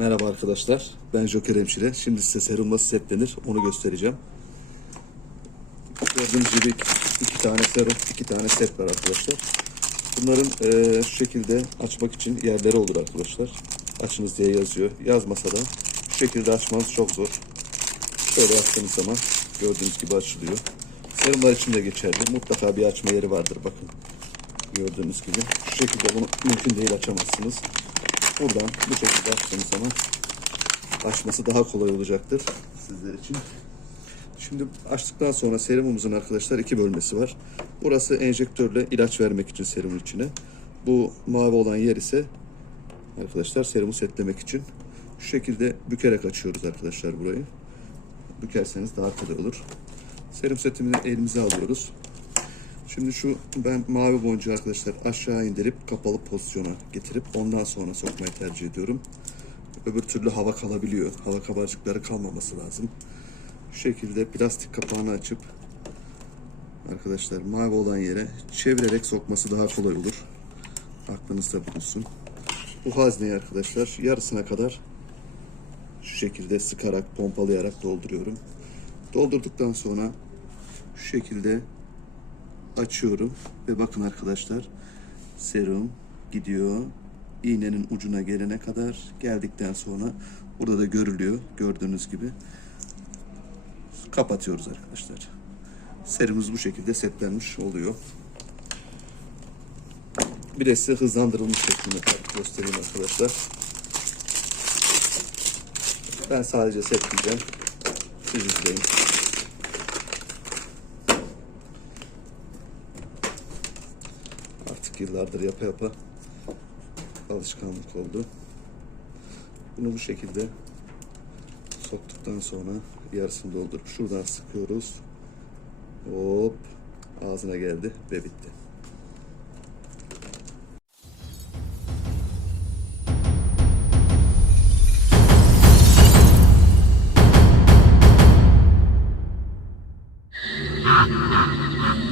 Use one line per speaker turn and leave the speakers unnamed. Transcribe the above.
Merhaba arkadaşlar. Ben Joker Hemşire. Şimdi size serum nasıl setlenir onu göstereceğim. Gördüğünüz gibi iki tane serum, iki tane set var arkadaşlar. Bunların eee, şu şekilde açmak için yerleri olur arkadaşlar. Açınız diye yazıyor. Yazmasa da şu şekilde açmanız çok zor. Şöyle yaptığınız zaman gördüğünüz gibi açılıyor. Serumlar için de geçerli. Mutlaka bir açma yeri vardır bakın. Gördüğünüz gibi. Şu şekilde bunu mümkün değil açamazsınız. Buradan bu şekilde açtığınız zaman açması daha kolay olacaktır sizler için. Şimdi açtıktan sonra serumumuzun arkadaşlar iki bölmesi var. Burası enjektörle ilaç vermek için serumun içine. Bu mavi olan yer ise arkadaşlar serumu setlemek için. Şu şekilde bükerek açıyoruz arkadaşlar burayı. Bükerseniz daha kolay olur. Serum setimizi elimize alıyoruz. Şimdi şu ben mavi boncuğu arkadaşlar aşağı indirip kapalı pozisyona getirip ondan sonra sokmayı tercih ediyorum. Öbür türlü hava kalabiliyor. Hava kabarcıkları kalmaması lazım. Şu şekilde plastik kapağını açıp arkadaşlar mavi olan yere çevirerek sokması daha kolay olur. Aklınızda bulunsun. Bu hazneyi arkadaşlar yarısına kadar şu şekilde sıkarak pompalayarak dolduruyorum. Doldurduktan sonra şu şekilde açıyorum ve bakın arkadaşlar serum gidiyor. İğnenin ucuna gelene kadar geldikten sonra burada da görülüyor gördüğünüz gibi. Kapatıyoruz arkadaşlar. Serumuz bu şekilde setlenmiş oluyor. Bir de size hızlandırılmış şeklini göstereyim arkadaşlar. Ben sadece setleyeceğim. Siz izleyin artık yıllardır yapa yapa alışkanlık oldu. Bunu bu şekilde soktuktan sonra yarısını doldurup şuradan sıkıyoruz. Hop ağzına geldi ve bitti. Ha ha ha!